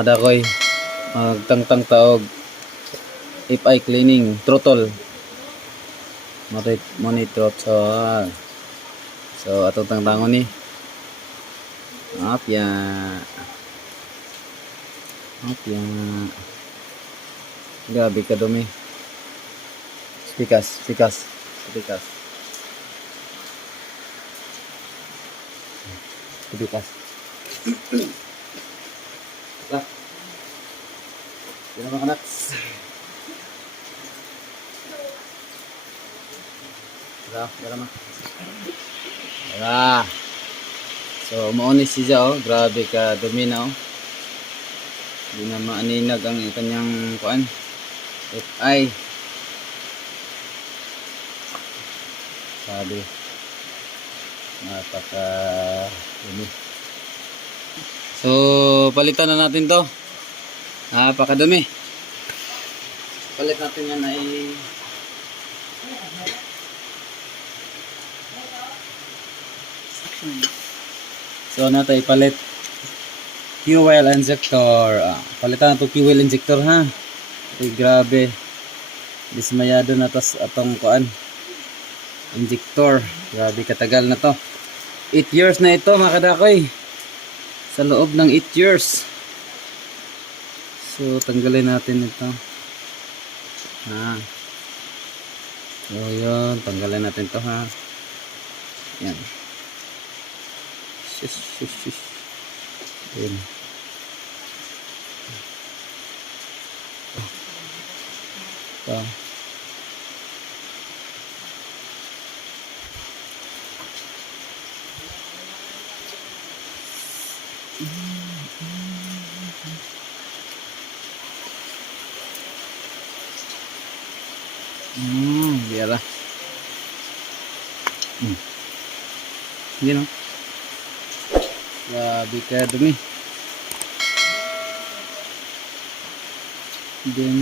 Mga kadakoy, magtangtang taog FI cleaning throttle monitor so atong tangtangon ni apya grabe ka dumi spikas lah sino mga kanaks Dara. So mauni siya grabe ka dumi na Hindi na maaninag ang kanyang kuan. FI. Sabi. Napaka dumi. So palitan na natin 'to. Napakadumi. Palit natin yan ay so natin ipalit fuel injector. Palitan na ito fuel injector ha. Ay grabe. Dismayado na tas atong kuan. Injector. Grabe katagal na to. 8 years na ito mga kadakoy. Sa loob ng 8 years. So tanggalin natin ito. So yun. Tanggalin natin to ha. Yan. Shush. Yun. Ito. Biar lah. Hindi no. Grabe ka dumi. Then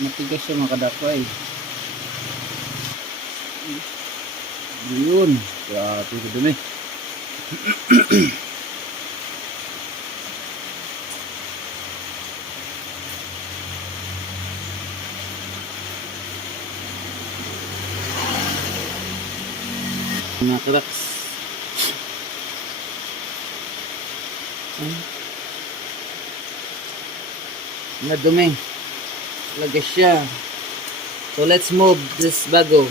matigas siya mga kadakoy. Yun. Grabe ka dumi. Mga kadaks. Madumi. Lagay siya. So let's move this bago.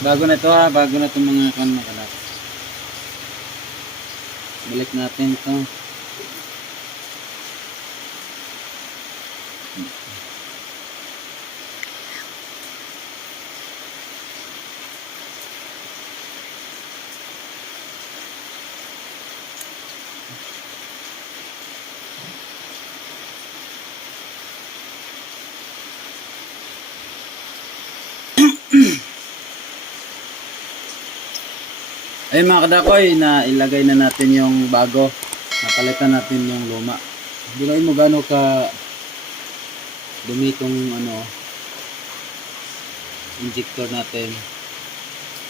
Bago na ito ha, bago na itong mga kanak. Balik natin ito. Ay mga kadakoy, na ilagay na natin yung bago. Napalitan natin yung luma. bilain mo gaano ka dumi itong ano, injector natin.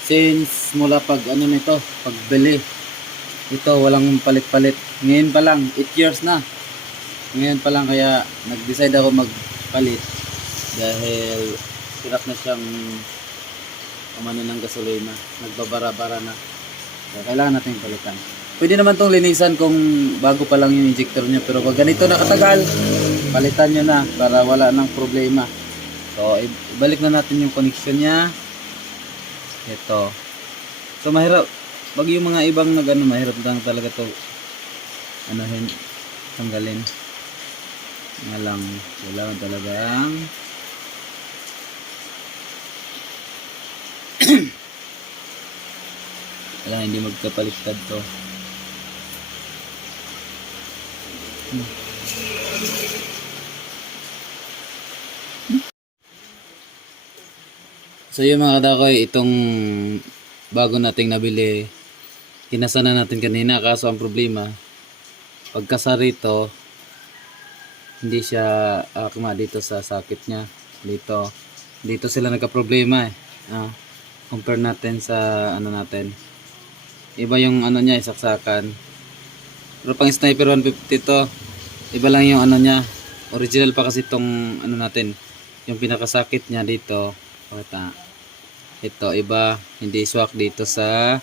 Since mula pag ano nito, pagbili, ito walang palit-palit. Ngayon pa lang, 8 years na. Ngayon pa lang kaya nag-decide ako magpalit dahil hirap na siyang umano ng gasolina. Nagbabara-bara na. Kaya kailangan natin palitan. Pwede naman tong linisan kung bago pa lang yung injector nyo. Pero pag ganito nakatagal, palitan nyo na para wala nang problema. So, ibalik na natin yung connection niya. Ito. So, mahirap. Pag yung mga ibang nagano, mahirap lang talaga to anuhin, tanggalin. Nga lang, kailangan talagang kailangan hindi magkapaliktad to. So yun mga kadakoy, itong bago nating nabili, kinasa na natin kanina, kaso ang problema, pagkasa rito, hindi siya akma dito sa sakit niya. Dito sila nagka-problema eh. Compare natin sa ano natin. Iba yung ano niya, isaksakan. Pero pang Sniper 150 to, iba lang yung ano niya. Original pa kasi itong ano natin. Yung pinakasakit niya dito. Ito iba, hindi swak dito sa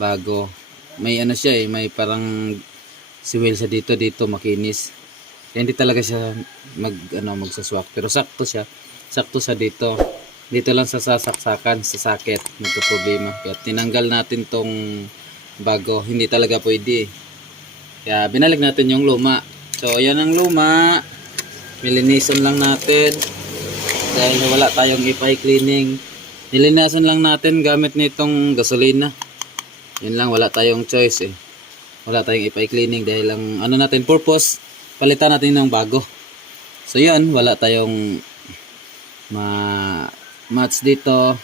bago. May ano siya eh, may parang siwil siya dito makinis. Kaya hindi talaga siya magsaswak. Pero sakto siya. Sakto siya dito. Dito lang sa sasaksakan, sa sakit, problema. Kaya tinanggal natin tong bago. Hindi talaga pwede. Kaya binalik natin yung luma. So yan ang luma. Nilinisan lang natin. Dahil wala tayong ipay cleaning. Nilinisan lang natin gamit nitong gasolina. Yun lang, wala tayong choice eh. Wala tayong ipay cleaning dahil ang ano natin purpose, palitan natin ng bago. So yun, wala tayong match dito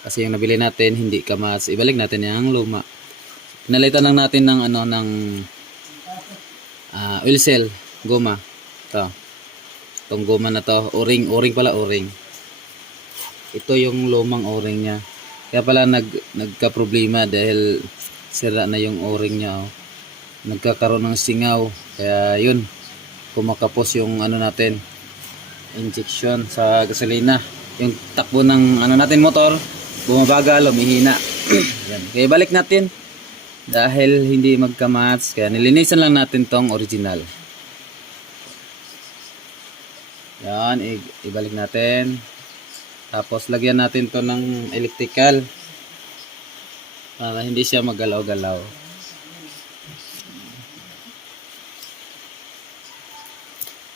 kasi yung nabili natin hindi ka match. Ibalik natin yung luma. Pinalitan lang natin ng ano ng oil cell, goma. Ito. Itong goma na to, o-ring pala, o-ring. Ito yung lumang o-ring niya. Kaya pala nagka-problema dahil sira na yung o-ring niya. Oh. Nagkakaroon ng singaw. Kaya yun, kumakapos yung ano natin, injection sa gasolina. Yung takbo ng ano natin motor, bumabagal, lumihina. Yan. Kaya balik natin dahil hindi magka-match. Kaya nilinisan lang natin tong original. Yan, ibalik natin. Tapos lagyan natin to ng electrical para hindi siya magalaw-galaw.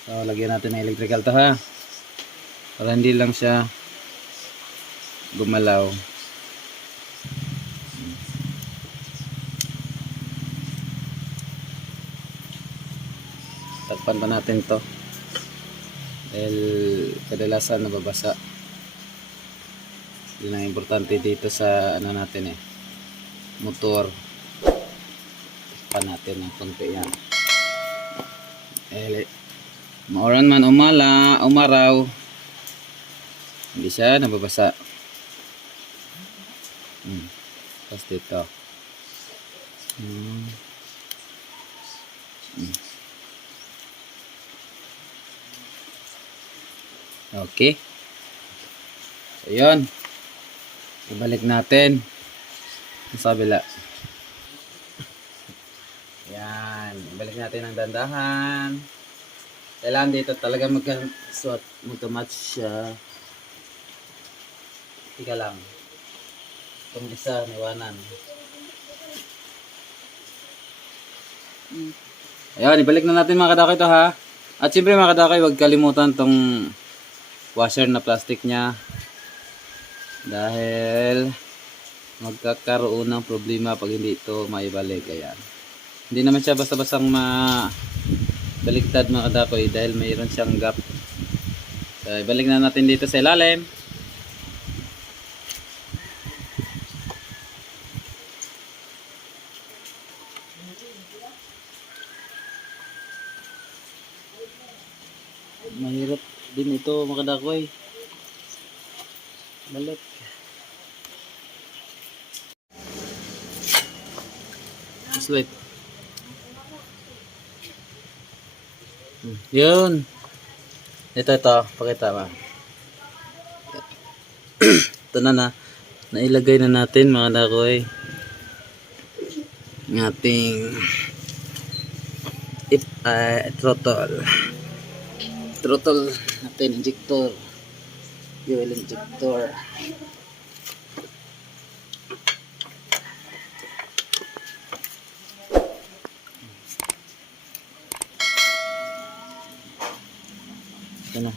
So lagyan natin ng electrical to ha. Para hindi lang siya gumalaw. Takpan pa natin to. Dahil kadalasan nababasa. Yun ang importante dito sa ano natin eh, motor. Takpan natin ng konti yan. Mauran man umaraw, hindi siya nababasa. Tapos dito. Okay. So, yun. Ibalik natin. Sa kabila. Yan. Ibalik natin ang dandahan. Kailangan dito talaga magka-match siya. Tika lang. Itong isa, niwanan. Ayan, ibalik na natin mga kadakay ito ha. At siyempre mga kadakay, huwag kalimutan tong washer na plastic niya. Dahil magkakaroon ng problema pag hindi ito maibalik. Ayan. Hindi naman siya basta-bastang baliktad mga kadakoy dahil mayroon siyang gap. So, ibalik na natin dito sa ilalim. Mahirap din ito mga dakoy. Balik. Slide. Yun. Ito. Pakita ba? Ito na. Nailagay na natin mga dakoy. Ng ating throttle. Throttle natin, injector. Fuel injector. Ito na.